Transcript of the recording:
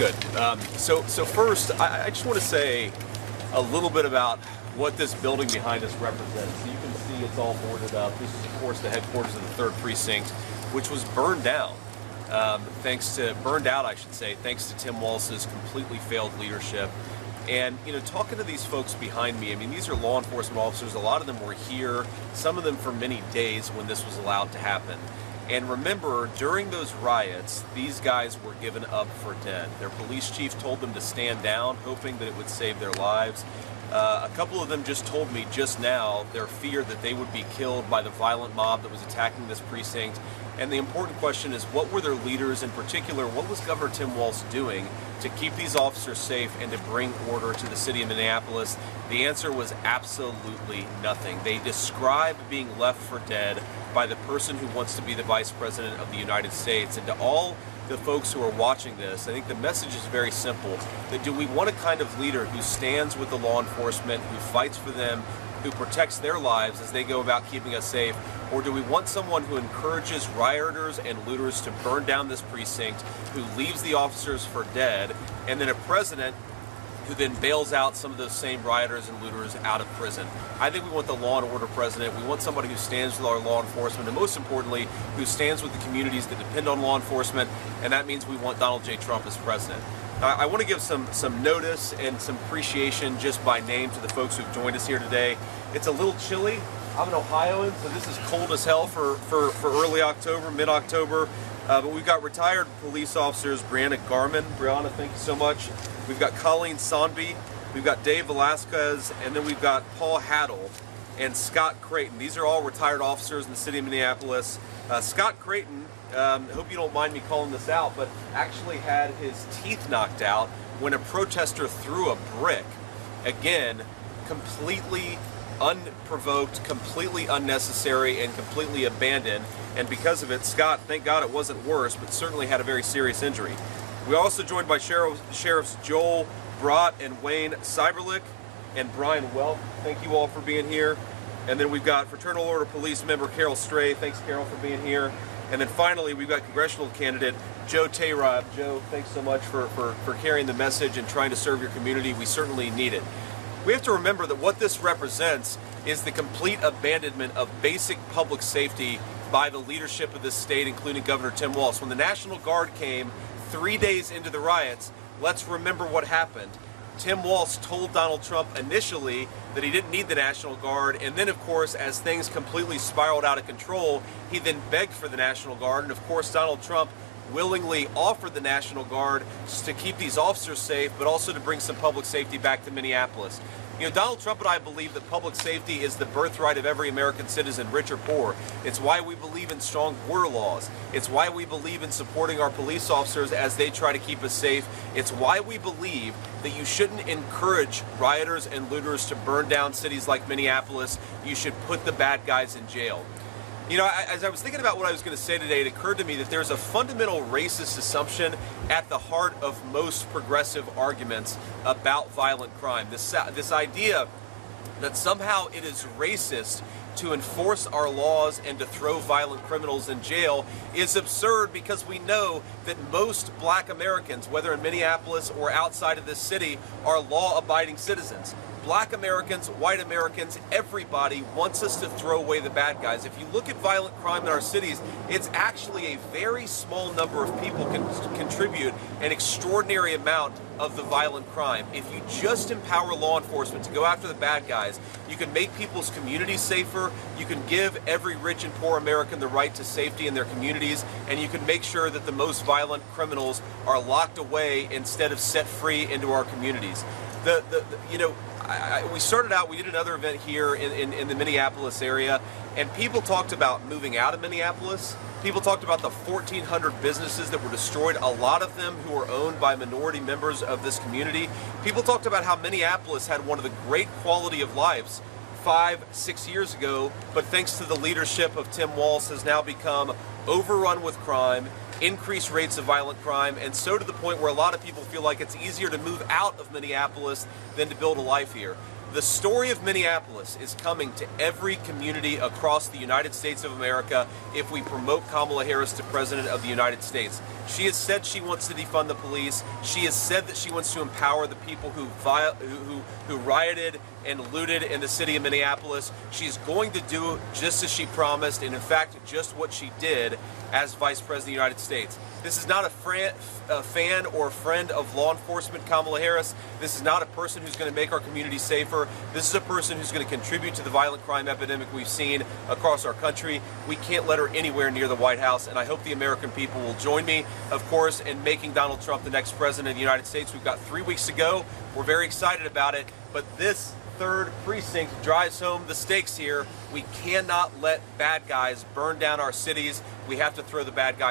Good. So first, I just want to say a little bit about what this building behind us represents. So you can see it's all boarded up. This is, of course, the headquarters of the 3rd Precinct, which was burned down. Burned out, I should say, thanks to Tim Walz's completely failed leadership. And, you know, talking to these folks behind me, I mean, these are law enforcement officers. A lot of them were here, some of them for many days when this was allowed to happen. And remember, during those riots, these guys were given up for dead. Their police chief told them to stand down, hoping that it would save their lives. A couple of them just told me just now their fear that they would be killed by the violent mob that was attacking this precinct. And the important question is, what were their leaders, in particular, what was Governor Tim Walz doing to keep these officers safe and to bring order to the city of Minneapolis? The answer was absolutely nothing. They describe being left for dead by the person who wants to be the Vice President of the United States. And to all the folks who are watching this, I think the message is very simple. That do we want a kind of leader who stands with the law enforcement, who fights for them, who protects their lives as they go about keeping us safe? Or do we want someone who encourages rioters and looters to burn down this precinct, who leaves the officers for dead, and then a president who then bails out some of those same rioters and looters out of prison? I think we want the law and order president. We want somebody who stands with our law enforcement, and most importantly, who stands with the communities that depend on law enforcement, and that means we want Donald J. Trump as president. I want to give some notice and some appreciation just by name to the folks who've joined us here today. It's a little chilly. I'm an Ohioan, so this is cold as hell for early October, mid-October. But we've got retired police officers, Brianna Garman. Brianna, thank you so much. We've got Colleen Sonby. We've got Dave Velasquez, and then we've got Paul Haddle and Scott Creighton. These are all retired officers in the city of Minneapolis. Scott Creighton, hope you don't mind me calling this out, but actually had his teeth knocked out when a protester threw a brick. Again, completely unprovoked, completely unnecessary, and completely abandoned. And because of it, Scott, thank God it wasn't worse, but certainly had a very serious injury. We're also joined by Sheriffs Joel Brott and Wayne Cyberlick and Brian Welk. Thank you all for being here. And then we've got Fraternal Order Police member Carol Stray. Thanks, Carol, for being here. And then finally, we've got congressional candidate Joe Tayrab. Joe, thanks so much for carrying the message and trying to serve your community. We certainly need it. We have to remember that what this represents is the complete abandonment of basic public safety by the leadership of this state, including Governor Tim Walz. When the National Guard came 3 days into the riots, let's remember what happened. Tim Walz told Donald Trump initially that he didn't need the National Guard, and then, of course, as things completely spiraled out of control, he then begged for the National Guard, and of course Donald Trump willingly offered the National Guard just to keep these officers safe, but also to bring some public safety back to Minneapolis. You know, Donald Trump and I believe that public safety is the birthright of every American citizen, rich or poor. It's why we believe in strong border laws. It's why we believe in supporting our police officers as they try to keep us safe. It's why we believe that you shouldn't encourage rioters and looters to burn down cities like Minneapolis. You should put the bad guys in jail. You know, as I was thinking about what I was going to say today, it occurred to me that there's a fundamental racist assumption at the heart of most progressive arguments about violent crime. This idea that somehow it is racist to enforce our laws and to throw violent criminals in jail is absurd, because we know that most black Americans, whether in Minneapolis or outside of this city, are law-abiding citizens. Black Americans, white Americans, everybody wants us to throw away the bad guys. If you look at violent crime in our cities, it's actually a very small number of people can contribute an extraordinary amount of the violent crime. If you just empower law enforcement to go after the bad guys, you can make people's communities safer, you can give every rich and poor American the right to safety in their communities, and you can make sure that the most violent criminals are locked away instead of set free into our communities. We started out, we did another event here in the Minneapolis area, and people talked about moving out of Minneapolis. People talked about the 1,400 businesses that were destroyed, a lot of them who were owned by minority members of this community. People talked about how Minneapolis had one of the great quality of lives 5-6 years ago, but thanks to the leadership of Tim Walz has now become overrun with crime, increased rates of violent crime, and so to the point where a lot of people feel like it's easier to move out of Minneapolis than to build a life here. The story of Minneapolis is coming to every community across the United States of America if we promote Kamala Harris to President of the United States. She has said she wants to defund the police. She has said that she wants to empower the people who rioted and looted in the city of Minneapolis. She's going to do just as she promised, and in fact, just what she did as Vice President of the United States. This is not a fan or friend of law enforcement, Kamala Harris. This is not a person who's going to make our community safer. This is a person who's going to contribute to the violent crime epidemic we've seen across our country. We can't let her anywhere near the White House, and I hope the American people will join me, of course, in making Donald Trump the next President of the United States. We've got 3 weeks to go. We're very excited about it, but this 3rd precinct drives home the stakes here. We cannot let bad guys burn down our cities. We have to throw the bad guys